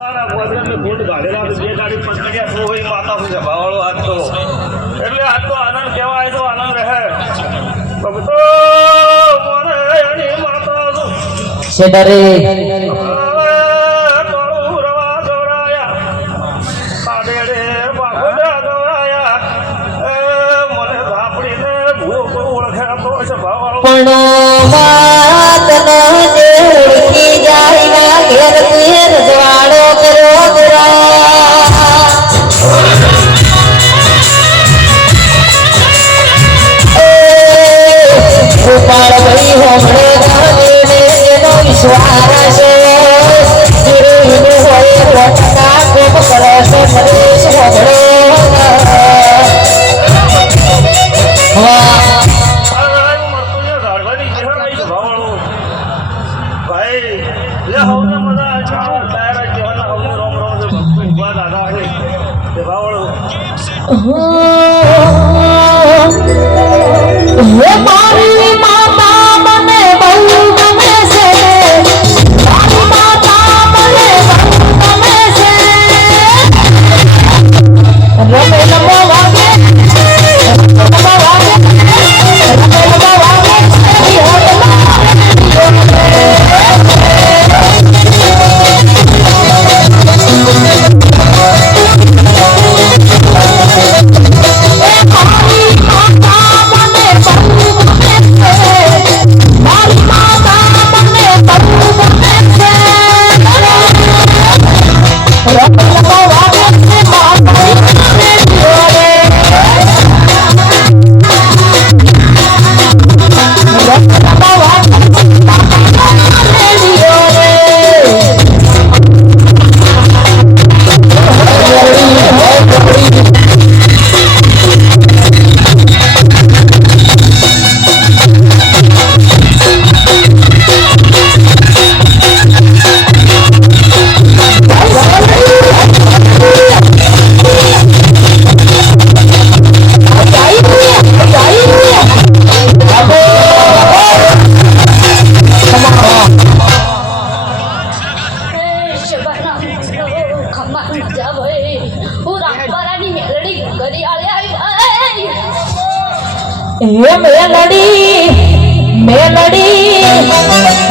ગુંડ ગાડેલા બે ગાડી પકડ્યા તો હોય માતા હોય સભાવાળો આજ તો એટલે આજ તો આનંદ કહેવાય તો આનંદ રહે ભક્તો મોરે એની માતા સેડરે તળુ રવા ગવરાયા કાડેડે બાગોડા ગવરાયા મને ધાપડીને ભૂખ ઓળખે તો સભાવાળો પણ વાત ન જે ઉડકી જાય ઘેર ઘેર જવાડો કરો ગોપાળ ભાઈ હોમડે ગાને એનો વિશ્વાસ હોય રોટકા કોપ કરે છે મરેશ હોમડો મારી માતા મને બહુ ગમે છે મારી માતા મને બહુ ગમે છે રમે રમો વાગે રમો વાગે રમે રમો વાગે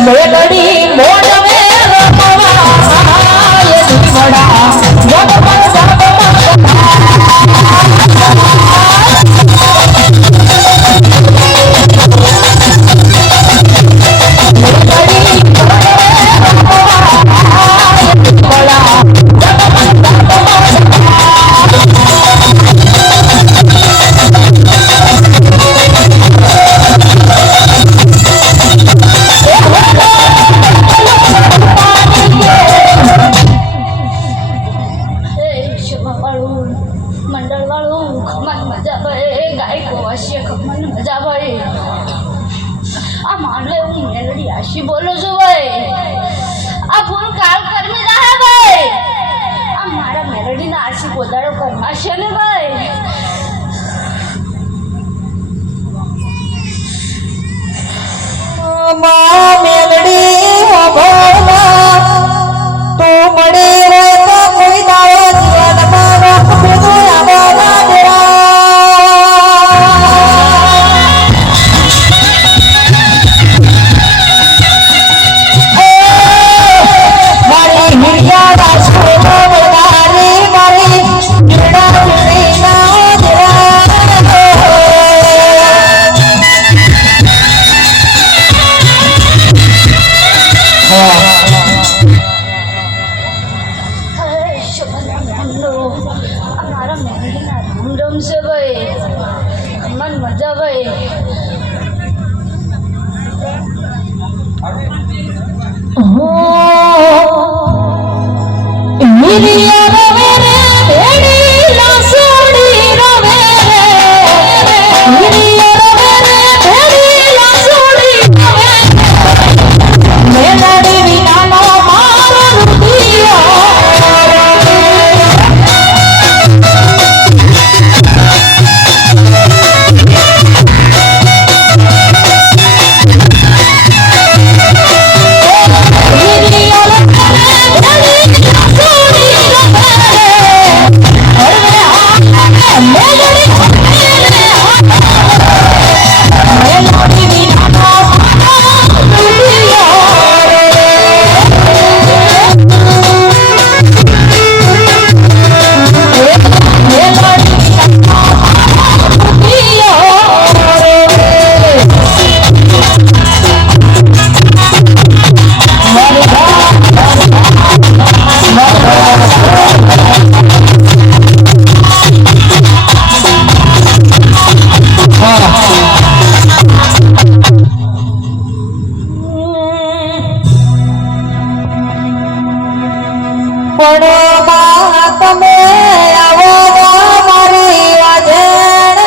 મેલડી મોડવે રમવા એ દીવડા બોલો છો ભાઈ આ ફોન કાલ કરમી રહે ભાઈ આ મારા મેલડી ના આશી કોદાડો કરમાશે ને ભાઈ મેલડી હોભળમાં તું મળી હોય તો કોઈ દાડો જીવનમાં રોક ભેગો આવવાના દેવા મજા ભાઈ પણ માં તમે આવો મારી વાજણ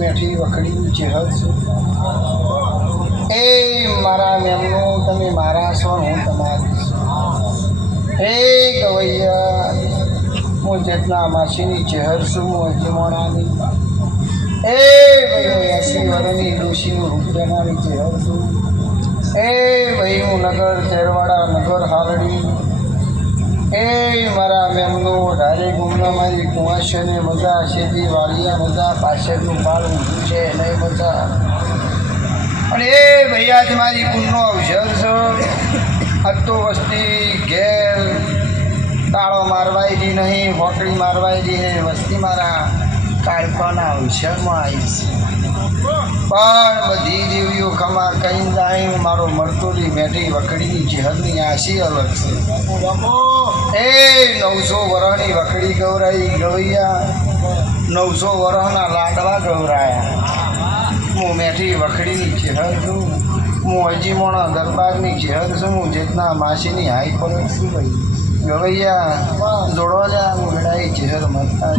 મેઠી વખડી ચહેર છું એ મારા મેમનું તમે મારા છો હું તમારી છું એ ગવૈયા હું જેટલા માસીની ચહેર છું હું અજમોણાની એ ભાઈ 80 વર્ષની ડોશીનું રૂપ લેનારી ચહેર છું એ ભાઈ હું નગર તેરવાડા નગર હાલડી એ મારા મેમનું ધારે ગુમના મારી કુંવાશને મજા શેતી વાળિયા મજા પાછળનું પાળ ઊંધું છે નહીં મજા અને એ ભૈયા જ મારી ગુણનો અવસર છે આજ તો વસ્તી ઘેર તાળો મારવાયજી નહીં હોકડી મારવાયજી નહીં વસ્તી મારા કાળપાના અવસરમાં આવી છે પણ બધી દેવીઓ ખમા કઈ જાય મારો મરતોલી મેઠી વખડીની ચહેરની આશી અલગ છે એ 900 વર્ષની વખડી ગૌરાઈ ગવૈયા 900 વર્ષના લાડવા ગૌરાયા હું મેઠી વખડીની ચહેર છું હું અજીમોણા દરબારની ચહેર છું હું જેતના માસીની હાઈ પર છું ભાઈ ગવૈયા જોડો જા હું લડાઈ ચહેર મતતા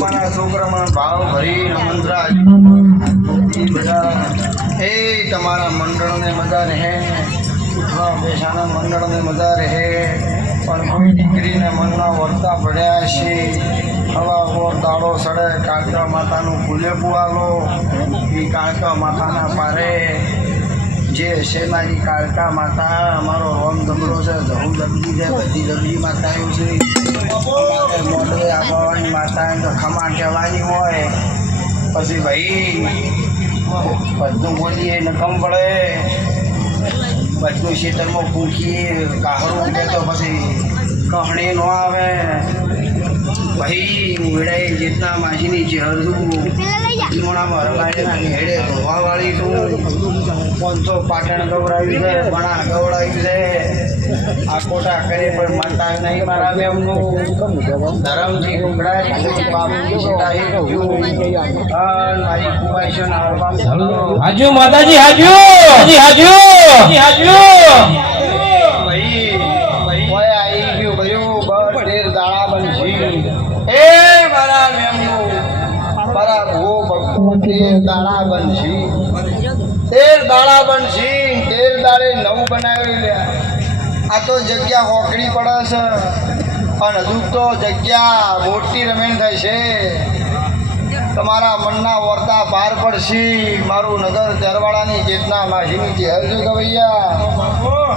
મારા છોકરામાં ભાવ ભરી મંત્રા બધા એ તમારા મંડળને મજા રહે ઉઠવા બેસાના મંડળને મજા રહે પણ કોઈ દીકરીને મનના વર્તા પડ્યા છે હવા ગોળ દાડો સડે કાળકા માતાનું ફૂલે પુવાલો એ કાળકા માતાના પારે જે છે મારી કાળકા માતા અમારો રોમ ધમરો છે જહુ દબજી છે બધી દબજી માતાઓ છે મોઢે આગળની માતા તો ખમા કહેવાની હોય પછી ભાઈ બધું બોલીએ નકમ પડે બધું ખેતરમાં ફૂંકીએ કાહરું કે તો પછી કહણી ન આવે ભાઈ વેડાઈ જેટલા માજીની ચહેર છું મોણામાં હરવાડેના હેડે ધોવાવાળી છું 500 પાટણ ગવડાવ્યું છે બણા ગવડાવ્યું છે આ કોટા કરે પણ માતા નહીં મારા મેમનું ધરમથી ઉઘડાય બાપની સીતાઈ મારી કુવાઈશન હાજુ માતાજી હાજુ હાજુ હાજુ ભાઈ ભાઈ આવી ગયું ભયું બસ 13 દાડા બનશી એ મારા મેમનું મારા ભો ભક્તો 13 દાડા બનશી 13 દાડા બનશી 13 દાડે નવું બનાવી લ્યા આ તો જગ્યા હોકડી પડે છે પણ હજુ તો જગ્યા મોટી રમેણ થાય છે તમારા મનના વર્તા પાર પડશે મારું નગર દરવાળાની ચેતના માસીની ચહેર છે ગવૈયા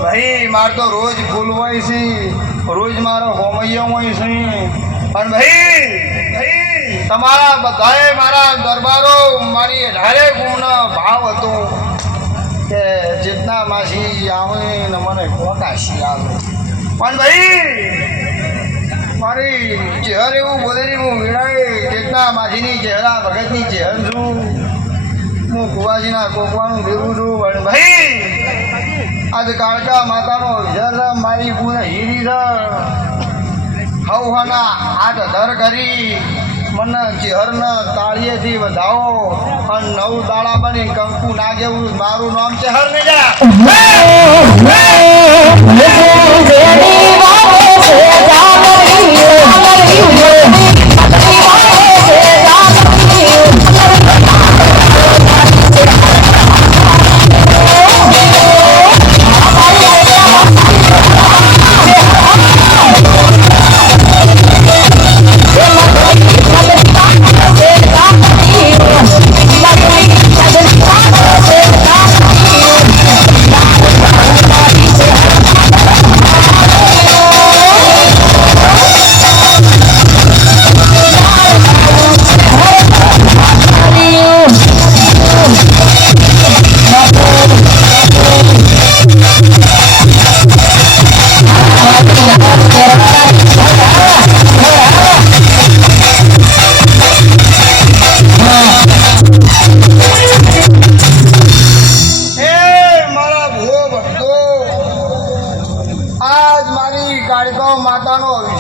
ભાઈ માર તો રોજ ફૂલ હોય છે રોજ મારો હોમૈયો હોય છે પણ ભાઈ તમારા બધાએ મારા દરબારો મારી ઢારે ગુણનો ભાવ હતો કે ચેતના માસી આવે ને મને કોકાશી આવે પણ ભાઈ મારી ચહેર એવું બોલેલી હું વીણાય ચેતના માસીની ચહેરા ભગતની ચહેર છું હું કુવાજીના કોકવાનું દેવું છું પણ ભાઈ આજ કાળકા માતાનો વિજર મારી પૂન હીરી હવના હાથ ધર કરી મને ચહેરને તાળીએથી વધાવો અને નવ દાડા બની કંકુ નાગેવું મારું નામ ચહેર ને જા માતાનો